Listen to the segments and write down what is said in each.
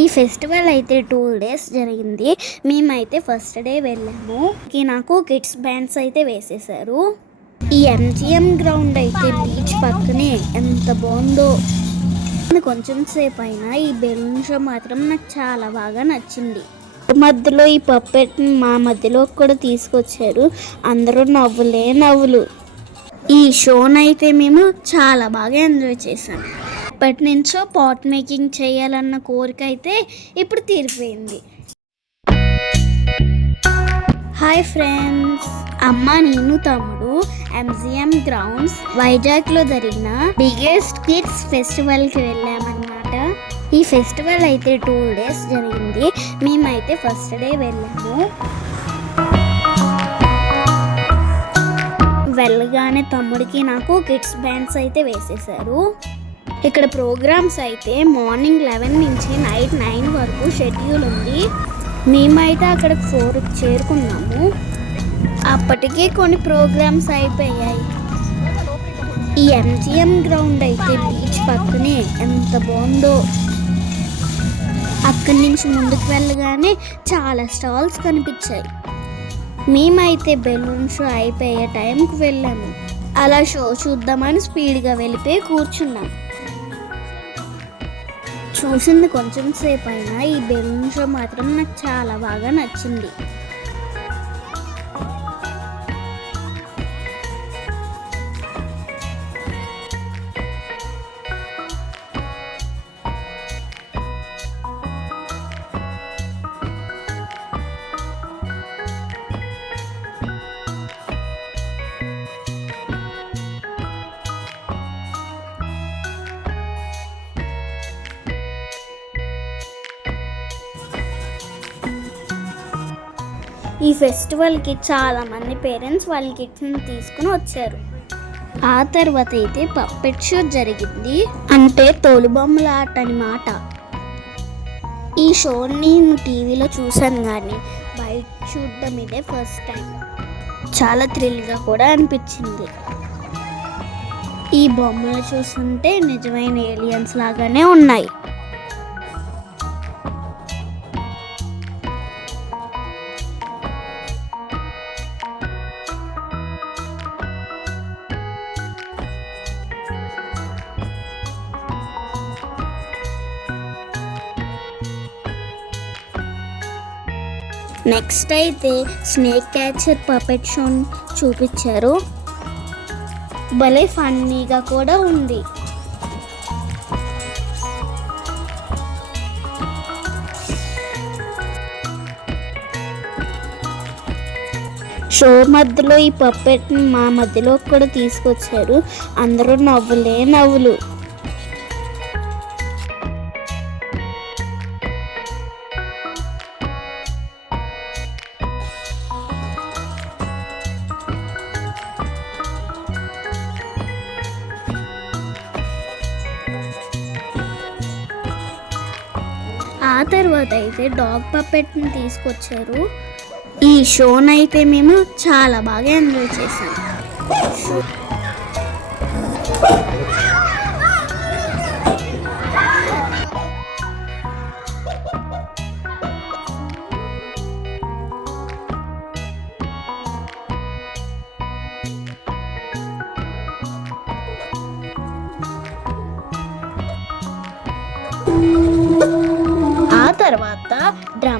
ఈ ఫెస్టివల్ అయితే two days జరిగింది. మేమైతే ఫస్ట్ డే వెళ్ళాము. నాకు కిడ్స్ బ్యాండ్స్ అయితే వేసేసారు. ఈ ఎంజిఎం గ్రౌండ్ అయితే బీచ్ పక్కనే ఎంత బాగుందో. కొంచెం సేపు అయినా ఈ బెలూన్ షో మాత్రం నాకు చాలా బాగా నచ్చింది. మధ్యలో ఈ పప్పెట్ మా మధ్యలో కూడా తీసుకొచ్చారు. అందరూ నవ్వులే నవ్వులు. ఈ షోనైతే మేము చాలా బాగా ఎంజాయ్ చేశాము ఎప్పటి నుంచో పాట్ మేకింగ్ చేయాలన్న కోరిక అయితే ఇప్పుడు తీరిపోయింది. హాయ్ ఫ్రెండ్స్ అమ్మ నేను తమ్ముడు. ఎంజిఎం గ్రౌండ్స్ వైజాగ్లో జరిగిన బిగ్గెస్ట్ కిడ్స్ ఫెస్టివల్కి వెళ్ళామన్నమాట. ఈ ఫెస్టివల్ అయితే టూ డేస్ జరిగింది. మేమైతే ఫస్ట్ డే వెళ్ళాము. వెళ్ళగానే తమ్ముడికి నాకు కిడ్స్ బ్యాండ్స్ అయితే వేసేసారు ఇక్కడ ప్రోగ్రామ్స్ అయితే మార్నింగ్ లెవెన్ నుంచి నైట్ నైన్ వరకు షెడ్యూల్ ఉంది. మేమైతే అక్కడ ఫోర్ చేరుకున్నాము. అప్పటికే కొన్ని ప్రోగ్రామ్స్ అయిపోయాయి. ఈ ఎంజిఎం గ్రౌండ్ అయితే బీచ్ పక్కనే ఎంత బాగుందో. అక్కడి నుంచి ముందుకు వెళ్ళగానే చాలా స్టాల్స్ కనిపించాయి. మేమైతే బెలూన్ షో అయిపోయే టైంకి వెళ్ళాము. అలా షో చూద్దామని స్పీడ్గా వెళ్ళిపోయి కూర్చున్నాం. చూసింది కొంచెం సేపు అయినా ఈ బెలూన్ షో మాత్రం నాకు చాలా బాగా నచ్చింది. ఈ ఫెస్టివల్కి చాలా మంది పేరెంట్స్ వాళ్ళ కిడ్స్ని తీసుకుని వచ్చారు. ఆ తర్వాత అయితే పప్పెట్ షో జరిగింది. అంటే తోలుబొమ్మల ఆట అనమాట ఈ షోని నేను టీవీలో చూశాను కానీ బయట చూడడం ఇదే ఫస్ట్ టైం చాలా థ్రిల్గా కూడా అనిపించింది. ఈ బొమ్మలు చూస్తుంటే నిజమైన ఏలియన్స్ లాగానే ఉన్నాయి. నెక్స్ట్ అయితే స్నేక్ క్యాచర్ పపెట్ షోన్ చూపించారు. భలే ఫన్నీగా కూడా ఉంది. షో మధ్యలో ఈ పప్పెట్ని మా మధ్యలో కూడా తీసుకొచ్చారు. అందరూ నవ్వులే నవ్వులు. ఆ తర్వాత అయితే డాగ్ పప్పెట్ని తీసుకొచ్చారు. ఈ షోనైతే మేము చాలా బాగా ఎంజాయ్ చేసాం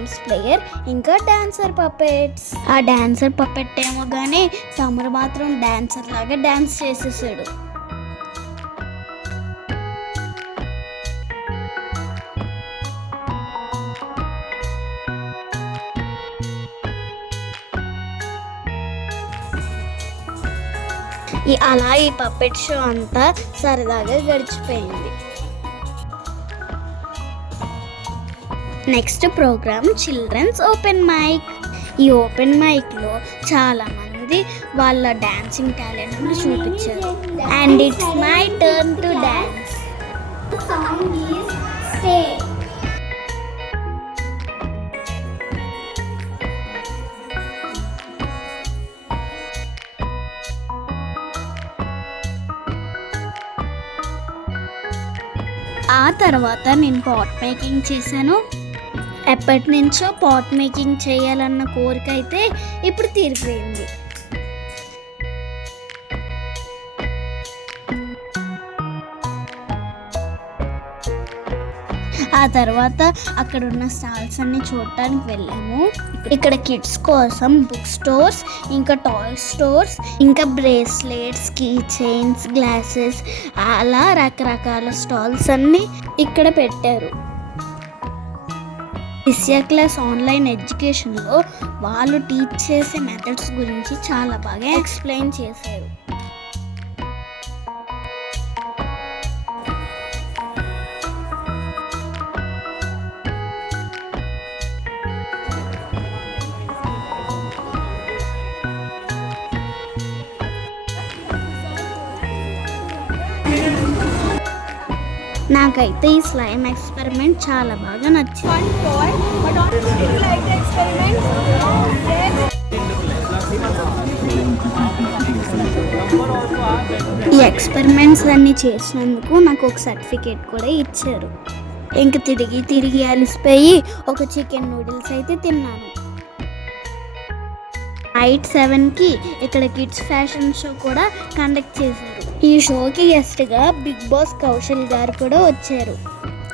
డ్రమ్స్ ప్లేయర్ ఇంకా డాన్సర్ పప్పెట్స్ ఆ డాన్సర్ పప్పెట్ ఏమో కానీ తమరు మాత్రం డాన్సర్ లాగా డాన్స్ చేసేసాడు. ఈ అలా ఈ పప్పెట్ షో అంతా సరదాగా గడిచిపోయింది. Next programme children's open mic ఈ ఓపెన్ మైక్లో చాలామంది వాళ్ళ డ్యాన్సింగ్ టాలెంట్ని చూపించారు. And it's my turn to dance ఆ ఆ తర్వాత నేను పాట్ మేకింగ్ చేశాను. ఎప్పటి నుంచో పాట్ మేకింగ్ చేయాలన్న కోరిక అయితే ఇప్పుడు తీరిపోయింది. ఆ తర్వాత అక్కడ ఉన్న స్టాల్స్ అన్ని చూడటానికి వెళ్ళాము. ఇక్కడ కిడ్స్ కోసం బుక్ స్టోర్స్ ఇంకా టాయ్ స్టోర్స్ ఇంకా బ్రేస్లెట్స్ కీ చైన్స్ గ్లాసెస్ అలా రకరకాల స్టాల్స్ అన్ని ఇక్కడ పెట్టారు. ఇసియా క్లాస్ ఆన్లైన్ ఎడ్యుకేషన్లో వాళ్ళు టీచ్ చేసే మెథడ్స్ గురించి చాలా బాగా ఎక్స్ప్లెయిన్ చేశారు. నాకైతే ఈ స్లైమ్ ఎక్స్పెరిమెంట్ చాలా బాగా నచ్చింది. ఈ ఎక్స్పెరిమెంట్స్ అన్నీ చేసినందుకు నాకు ఒక సర్టిఫికేట్ కూడా ఇచ్చారు. ఇంక తిరిగి తిరిగి అలిసిపోయి ఒక చికెన్ నూడిల్స్ అయితే తిన్నాను. నైట్ సెవెన్కి ఇక్కడ కిడ్స్ ఫ్యాషన్ షో కూడా కండక్ట్ చేశారు. ఈ షోకి గెస్ట్గా బిగ్ బాస్ కౌశల్ గారు కూడా వచ్చారు.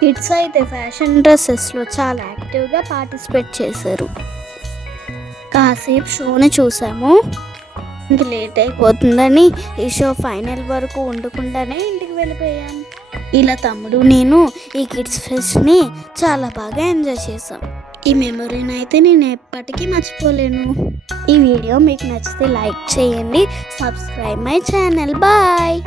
కిడ్స్ అయితే ఫ్యాషన్ డ్రెస్సెస్లో చాలా యాక్టివ్గా పార్టిసిపేట్ చేశారు. కాసేపు షోని చూసాము. ఇంక లేట్ అయిపోతుందని ఈ షో ఫైనల్ వరకు ఉండకుండానే ఇంటికి వెళ్ళిపోయాను. ఇలా తమ్ముడు నేను ఈ కిడ్స్ ఫెస్ట్ని చాలా బాగా ఎంజాయ్ చేశాం. ఈ మెమొరీని అయితే నేను ఎప్పటికీ మర్చిపోలేను. ఈ వీడియో మీకు నచ్చితే లైక్ చేయండి సబ్స్క్రైబ్ మై ఛానల్. బాయ్.